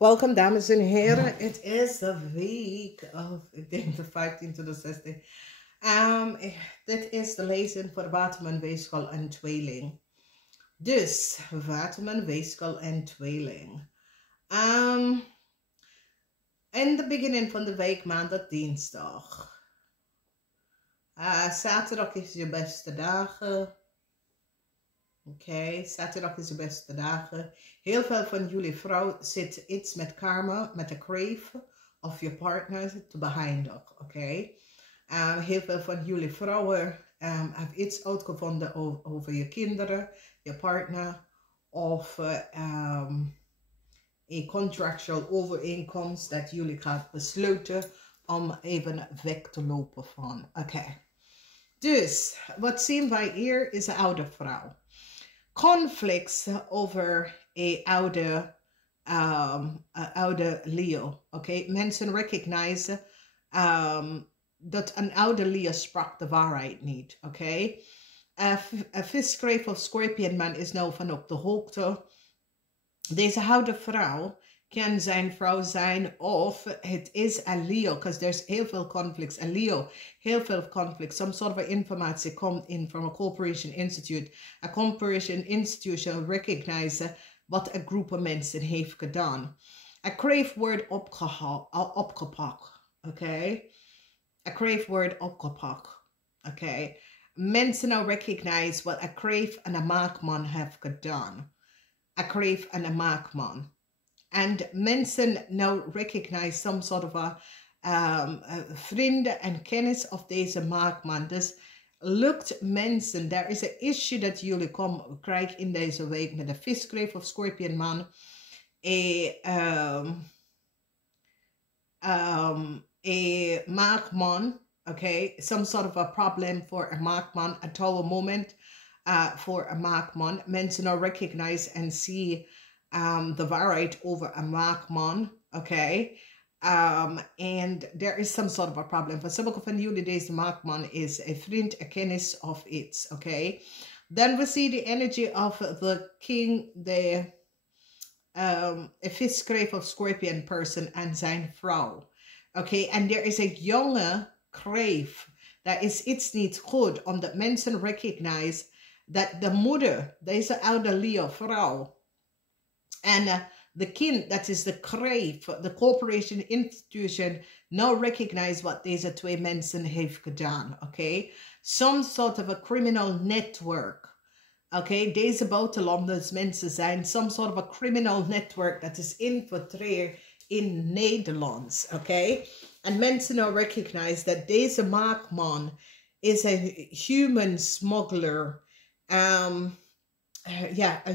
Welkom dames en heren, het is de week of, ik denk de 15 tot de 16. Dit is de lezing voor Waterman Weegschaal en Tweeling. Dus, Waterman Weegschaal en Tweeling. In de beginning van de week, maandag, dinsdag. Zaterdag is je beste dagen. Oké, zaterdag is de beste dagen. Heel veel van jullie vrouwen zit iets met karma, met de crave of je partner te behinden. Oké. Heel veel van jullie vrouwen hebben iets uitgevonden over je kinderen, je partner of een contractual overeenkomst dat jullie gaan besluiten om even weg te lopen van. Oké. Dus, wat zien wij hier is een oude vrouw. Conflicts over een oude Leo. Oké, mensen recognizen dat een oude Leo sprak de waarheid niet. Oké, een visschreef of scorpionman is nou van op de hoogte. Deze oude vrouw kan zijn vrouw zijn of het is een Leo, because there's heel veel conflicts. Een Leo, heel veel conflicts. Some sort of informatie komt in from a corporation institute. A corporation institution recognize wat een groep mensen heeft gedaan. A crave word opgepakt. Oké? A crave word opgepakt. Oké? Mensen nou recognize wat a crave en een maakman heeft gedaan. A crave en een maakman. And mensen now recognize some sort of a vrienden en kennis of deze maakman. Dus lukt mensen, there is a issue dat jullie krijgen in deze week met de visschreef of scorpionman. A maakman, okay, some sort of a problem for a maakman, a tower moment for a maakman. Mensen now recognize and see the waarheid over a maakman, okay? And there is some sort of a problem. For sommige van jullie, deze maakman is a vriend, a kennis of iets, okay? Then we see the energy of the king, the a visschreef of scorpion person en zijn vrouw. Okay, and there is a jonge crave. That is iets niet goed, omdat mensen recognize dat de moeder, deze oude Leo vrouw, and the kind, that is the crave, the corporation institution, now recognize what deze twee mensen heeft gedaan, okay? Some sort of a criminal network, okay? Deze buitenlanders mensen zijn some sort of a criminal network that is infiltreerd in Nederlands, okay? And mensen now recognize that deze maakman is a human smuggler, a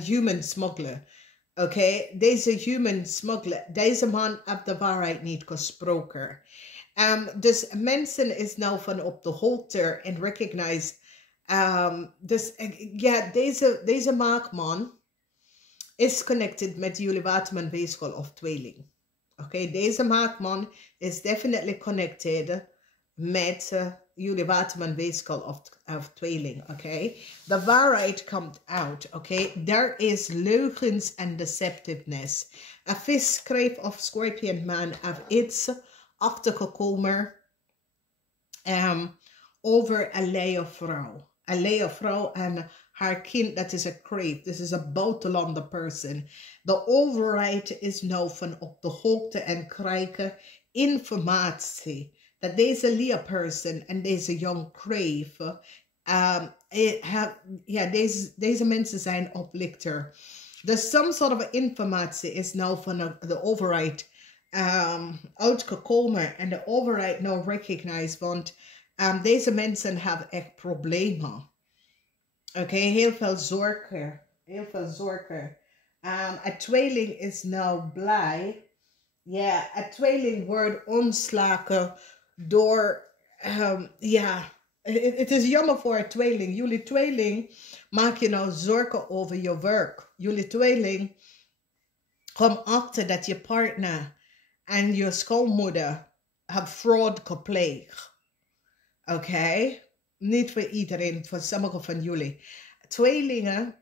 human smuggler. Oké, deze human smuggler, deze man heeft de waarheid niet gesproken. Dus mensen is nou van op de hoogte en recognize. Dus ja, deze maakman is connected met jullie Waterman Weegschaal of Tweeling. Oké, deze maakman is definitely connected met jullie Waterman Weegschaal of Tweeling, oké? De waarheid komt out, oké? There is leugens en deceptiveness. A visschreef of scorpion man heeft iets achtergekomen over een Leo vrouw. Een Leo vrouw en haar kind, dat is een crave. This is a buitenlander person. De overheid is nou van op de hoogte en krijgen informatie. Dat deze Leo person en deze young crave, deze mensen zijn oplichter. Dus some sort of informatie is nou van de overheid uitgekomen en de overheid nou recognize, want deze mensen hebben echt problemen. Oké, heel veel zorgen, heel veel zorgen. Een tweeling is nou blij. Ja, een tweeling wordt ontslagen door, het is jammer voor een tweeling. Jullie tweeling maak je nou zorgen over je werk. Jullie tweeling kom achter dat je partner en je schoonmoeder hebben fraud gepleegd. Oké? Niet voor iedereen, voor sommigen van jullie. Tweelingen,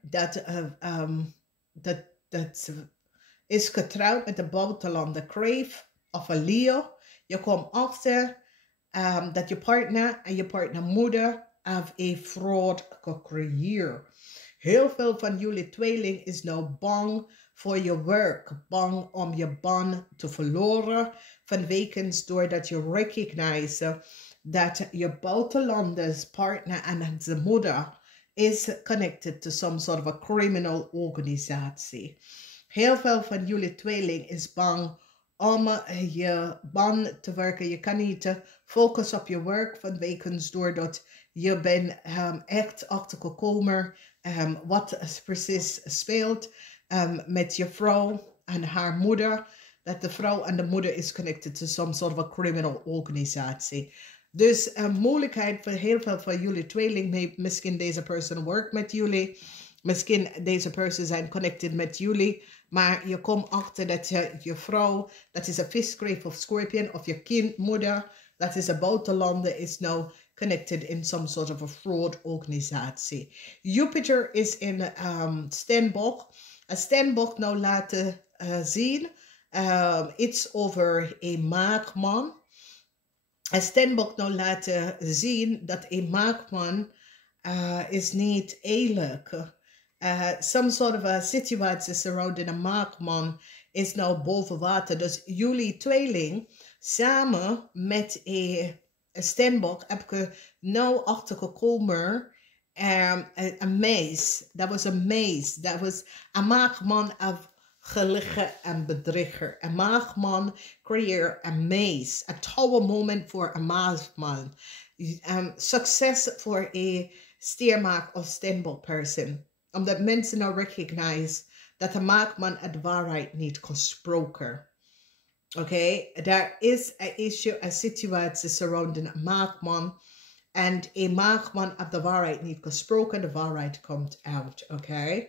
is getrouwd met de buitenlander kreef of een Leo. Je komt achter dat je partner en je partnermoeder have een fraud gecreëerd. Heel veel van jullie tweeling is nou bang voor je werk, bang om je baan te verloren, vanwege doordat je recognize dat je buitenlanders partner en zijn moeder is connected to some sort of a criminal organisatie. Heel veel van jullie tweeling is bang om je baan te werken. Je kan niet focussen op je werk vanwege doordat je bent echt achtergekomen wat precies speelt met je vrouw en haar moeder. Dat de vrouw en de moeder is connected to some sort of a criminal organisatie. Dus mogelijkheid voor heel veel van jullie tweeling. Misschien deze persoon werkt met jullie. Misschien deze persoon zijn connected met jullie. Maar je komt achter dat je vrouw, dat is een viskreef of scorpion, of je kindmoeder, dat is een buitenlander, is now connected in some sort of a fraud organisatie. Jupiter is in Steenbok. Een Steenbok nou laten zien iets over een maagman. Een Steenbok nou laten zien dat een maagman is niet eerlijk. Some sort of a situatie surrounding een maagman is nou boven water. Dus jullie tweeling samen met een Steenbok heb ik nou achtergekomen een meis. Dat was een meis. Dat was een maagman of geliegen en bedrieger. Een maagman creëert een meis. Een touwe moment voor een maagman. Succes voor een stiermaak of Steenbok person. Omdat mensen nou recognize dat een maagman het waarheid niet gesproken. Oké, daar is een issue, een situatie surrounding een maagman. En een maagman heeft de waarheid niet gesproken, de waarheid komt uit. Oké,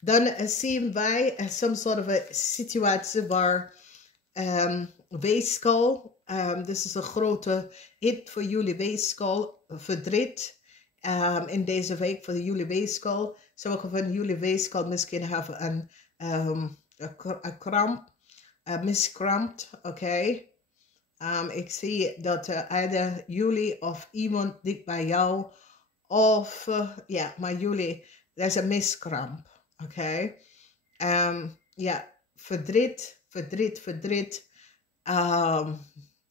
dan zien wij some sort of a situatie waar weegschaal, dit is een grote hit voor jullie weegschaal, verdriet in deze week voor jullie weegschaal. Sommigen van jullie weegschaal misschien hebben een kramp. Miskrampt, oké. Ik zie dat either jullie of iemand dicht bij jou of ja, maar jullie, er is een miskramp, oké. Ja, verdriet.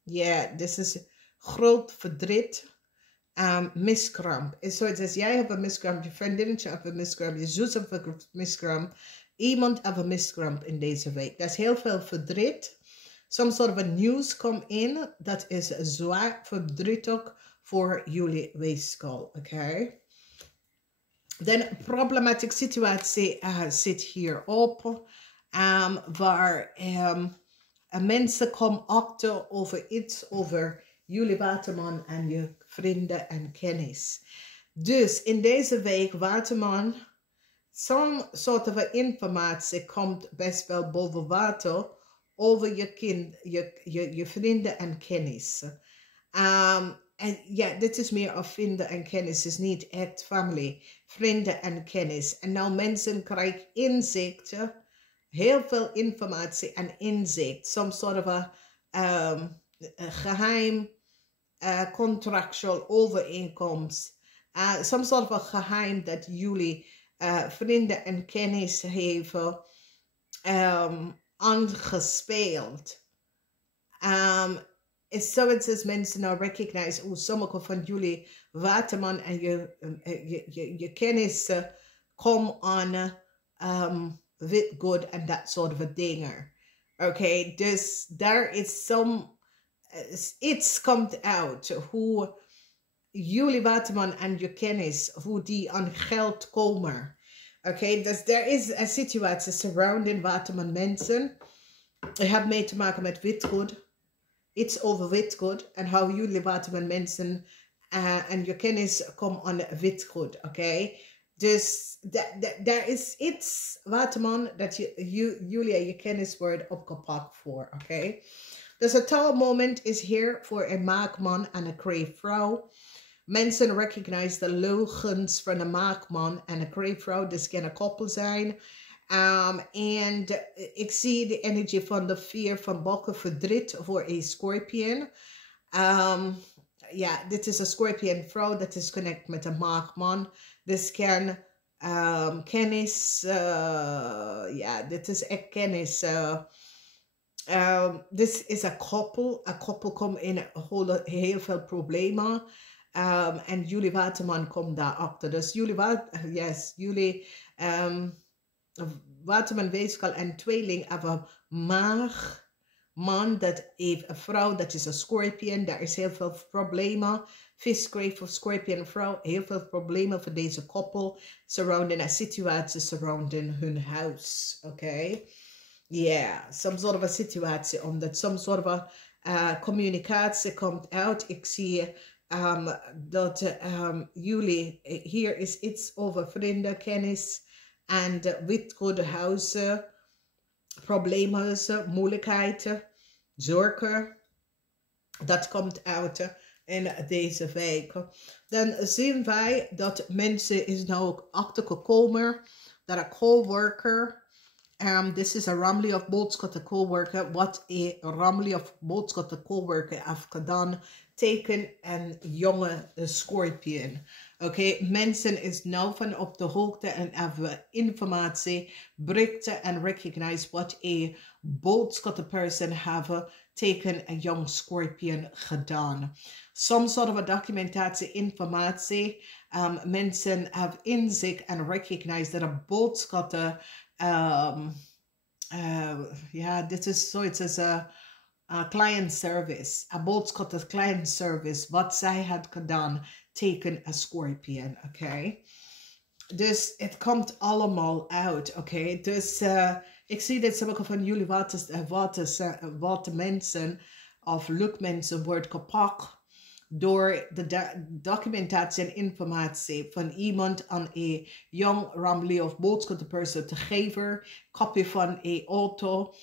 Ja, dit is groot verdriet. Miskramp. Is zoiets als jij hebt een miskramp, je vriendinnetje heeft een miskramp, je zus heeft een miskramp. Iemand heeft een miskramp in deze week. Dat is heel veel verdriet. Some sort of a news komt in. Dat is zwaar verdrietig voor jullie weegschaal. Oké. Dan problematische situatie zit hierop. Waar mensen komen achter over iets over jullie waterman en je vrienden en kennis. Dus in deze week waterman, some soort van informatie komt best wel boven water over je kind, je vrienden en kennis. En ja, dit is meer of vrienden en kennis, is niet echt family, vrienden en kennis. En nou mensen krijgen inzichten, heel veel informatie en inzicht, some sort of a geheim contractual overeenkomst, some sort of a geheim dat jullie vrienden en kennis hebben aangespeeld. Is zoiets als mensen nou recognize hoe sommige van jullie waterman en je kennis komen aan wit good en dat soort van dingen. Oké, dus daar is iets komt uit hoe jullie waterman en je kennis, hoe die aan geld komen. Oké, dus er is een situatie surrounding waterman mensen. Je hebt mee te maken met witgoed. Iets over witgoed. En hoe jullie waterman mensen en je kennis komen aan witgoed. Oké, dus daar is iets waterman dat jullie en je kennis worden opgepakt voor. Oké, dus het moment is hier voor een maakman en een kreefvrouw. Mensen recognize de leugens van een maakman en een kreefvrouw. Dus kan een koppel zijn. En ik zie de energie van de 4 van bokken verdriet voor een scorpion. Ja, dit is een scorpion vrouw dat is connect met een maagman. Dus kan kennis, ja, dit is echt kennis. Dit is een koppel. Een koppel komt in heel veel problemen. En jullie Waterman komt daarachter. Dus jullie Waterman Weegschaal en tweeling hebben maag. Man dat heeft een vrouw, dat is een scorpion. Daar is heel veel problemen. Visgrave of scorpion vrouw, heel veel problemen voor deze koppel. Surrounding een situatie, surrounding hun huis. Oké? Yeah, some sort of a situatie. Omdat some sort of a communicatie komt uit. Ik zie dat jullie, hier is iets over vrienden, kennis. En witcode huizen. Problemen, moeilijkheden, zorgen. Dat komt uit in deze week. Dan zien wij dat mensen is nou ook achtergekomen dat een coworker, this is a ramily of boodschap de coworker, wat een ramily of boodschap de coworker heeft gedaan, teken een jonge scorpion. Oké, mensen is nou van op de hoogte en hebben informatie, berichten en recognize wat een boodschap de person hebben teken een young scorpion gedaan. Some sort of a documentatie, informatie, mensen hebben inzicht en recognize dat een boodschap ja, dit is zoiets als client service. Een boodschap als client service, wat zij had gedaan, teken een scorpion, oké? Dus het komt allemaal uit, oké? Dus ik zie dat sommige van jullie watermensen of luchtmensen wordt kapot door de documentatie en informatie van iemand aan een young ramily of boodschap de persoon te geven, kopie van een auto,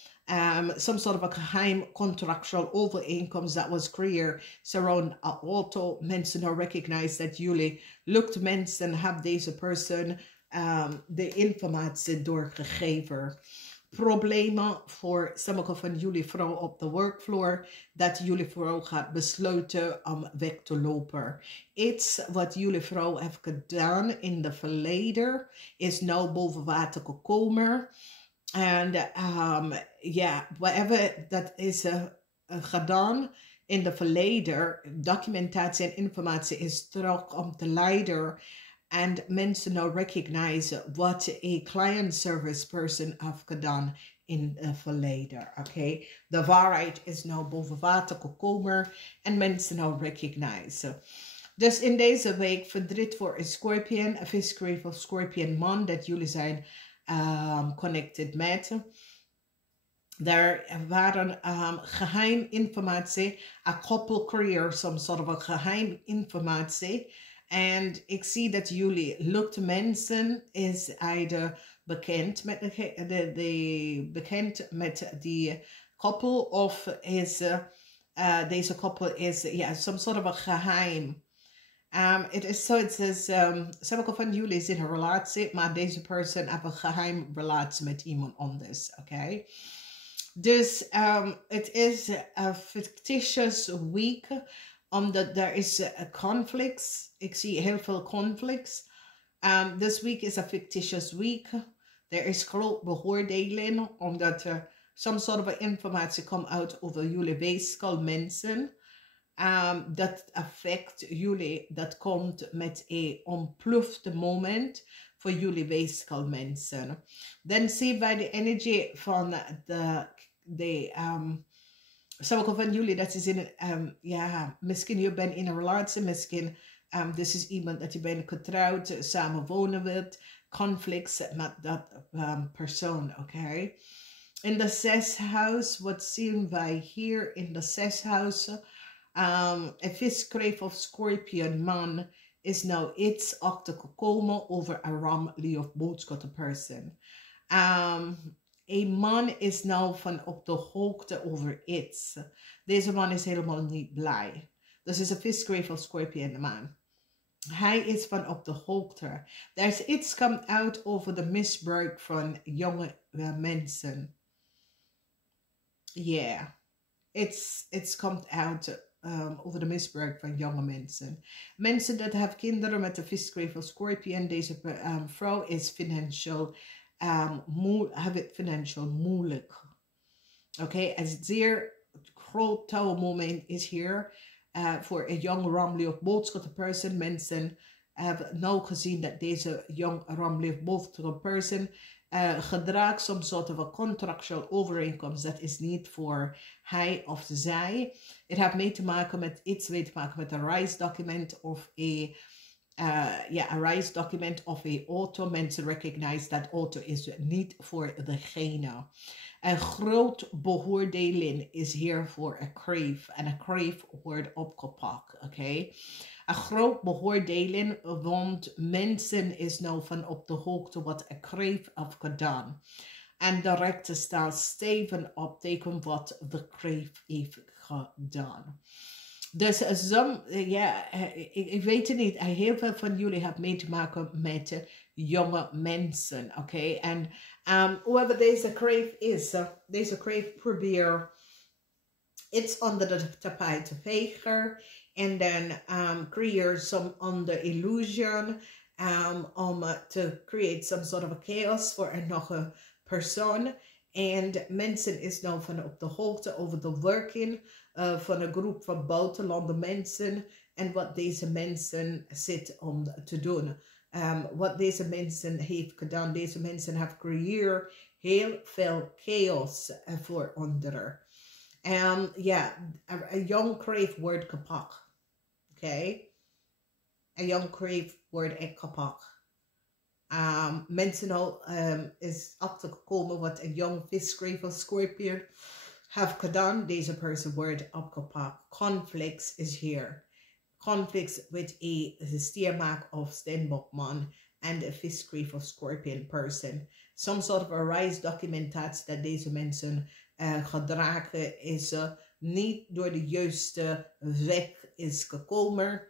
some sort of a geheim contractual overeenkomst that was created surround a auto. Mensen nou recognize dat jullie lukt mensen hebben deze persoon de informatie doorgegeven. Problemen voor sommige van jullie vrouwen op de workfloor, dat jullie vrouw gaat besluiten om weg te lopen. Iets wat jullie vrouw heeft gedaan in het verleden is nou boven water gekomen. En ja, whatever dat is gedaan in het verleden, documentatie en informatie is terug om te leiden. En mensen nou recognize wat een client service person heeft gedaan in het verleden. Oké, de waarheid is nou boven water gekomen en mensen nou recognize. Dus in deze week verdriet voor een scorpion, een visgrave of scorpion man dat jullie zijn connected met. Daar waren geheim informatie, een koppel creëer some sort of a geheim informatie. En ik zie dat jullie lukt mensen is bekend met bekend met die koppel of is deze koppel is ja some sort of a geheim. Het is zoiets als sommige van jullie is in een relatie, maar deze persoon heeft een geheim relatie met iemand anders, oké? Dus het is een fictitious week, omdat er is conflicts. Ik zie heel veel conflicts. This week is a fictitious week. Er is groot beoordeling, omdat er some sort of informatie komt uit over jullie weegschaal mensen. Dat affect jullie, dat komt met een ontplofte moment voor jullie weegschaal mensen. Dan zien wij de energie van sommige van jullie, dat is in ja, misschien je bent in een relatie, misschien dit is iemand dat je bent getrouwd, samen wonen wilt, conflicts met dat persoon, oké? In de 6 huis, wat zien wij hier in de 6 huizen? Een visgrave of scorpion man is nou iets achtergekomen over een ramily of boodschap person. Een man is nou van op de hoogte over iets. Deze man is helemaal niet blij. Dus is een visgrave of scorpion man. Hij is van op de hoogte. Er is iets komt uit over de misbruik van jonge mensen. Yeah, it's komt out over de misbruik van jonge mensen. Mensen dat hebben kinderen met de visgrave of scorpion. Deze vrouw is financieel financieel moeilijk. Oké, een zeer groot touwmoment is hier voor een young Ramley of boodschapper person. Mensen hebben nou gezien dat deze young Ramley of boodschapper person gedraagt some soort van contractual overeenkomst. Dat is niet voor hij of zij. Het heeft mee te maken met iets mee te maken met een reisdocument of een reisdocument of een auto. Mensen recognize dat auto is niet voor degene. Een groot beoordeling is hier voor een crave. En een crave wordt opgepakt. Oké. Een groot beoordeling, want mensen is nou van op de hoogte wat een crave heeft gedaan. En de rechter staat stevig op tegen wat de crave heeft gedaan. Dus ik weet het niet. Heel veel van jullie hebben mee te maken met jonge mensen. Oké. En whoever deze crave is, deze crave probeert iets onder de tapijt te vegen. En dan create some under illusion om te create some sort of a chaos voor een persoon. En mensen is nou van op de hoogte over de werking van een groep van buitenlandse mensen. En wat deze mensen zitten om te doen. Wat deze mensen heeft gedaan. Deze mensen hebben gecreëerd heel veel chaos voor anderen. A young crave wordt kapot. Oké. A young crave wordt echt kapot. Mensen al is achtergekomen wat een young visgrave of scorpion heeft gedaan. Deze persoon wordt opgepakt. Conflicts is here. Conflicts with a stiermaak of steenbokman and a visgrave of scorpion person. Some sort of a reisdocumentatie dat deze mensen gedragen is niet door de juiste weg is gekomen.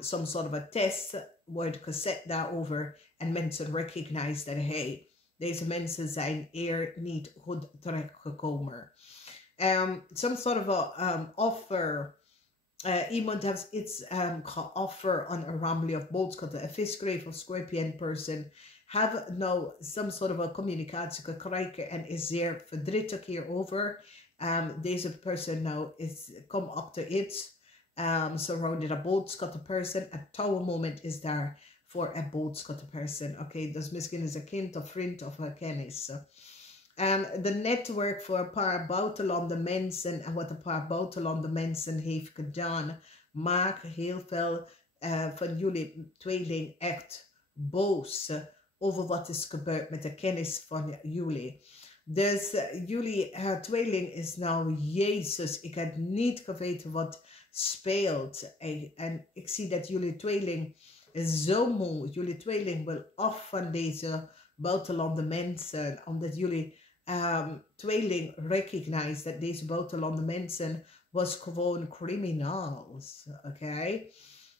Some sort of a test wordt gezet daarover en mensen recognize dat hey, deze mensen zijn eer niet goed terechtgekomen. Some sort of a offer. Iemand heeft iets geofferd aan een Ramley of boodschapper, een visgrave of scorpion person. Have nou some sort of a communicatie gekregen en is zeer verdrietig hierover. Deze persoon nou is come achter iets. Surrounded a boodschapper person. A tower moment is daar voor een boodschapper person. Oké, dus misschien is een kind of vriend of een kennis. De netwerk voor een paar buitenlandse mensen en wat een paar buitenlandse mensen heeft gedaan, maakt heel veel van jullie tweeling echt boos over wat is gebeurd met de kennis van jullie. Dus jullie tweeling is nou Jezus. Ik heb niet geweten wat speelt. En ik zie dat jullie tweeling is zo moe. Jullie tweeling wil af van deze buitenlandse mensen. Omdat jullie tweeling recognize dat deze buitenlandse mensen was gewoon criminals. Oké?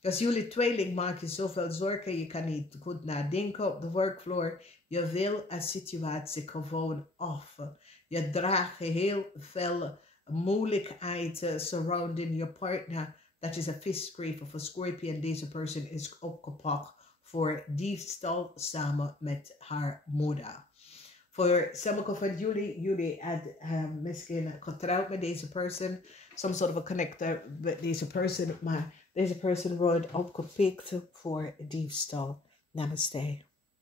Dus jullie tweeling maakt je zoveel zorgen. Je kan niet goed nadenken op de workvloer. Je wil een situatie gewoon af. Je draagt heel veel moeilijkheid surrounding je partner. Dat is een visgrave of een scorpion. Deze persoon is opgepakt voor diefstal samen met haar moeder. Voor sommige van jullie hebben misschien getrouwd met deze persoon. Some sort of a connector met deze persoon. Maar deze persoon wordt opgepikt voor diefstal. Namaste.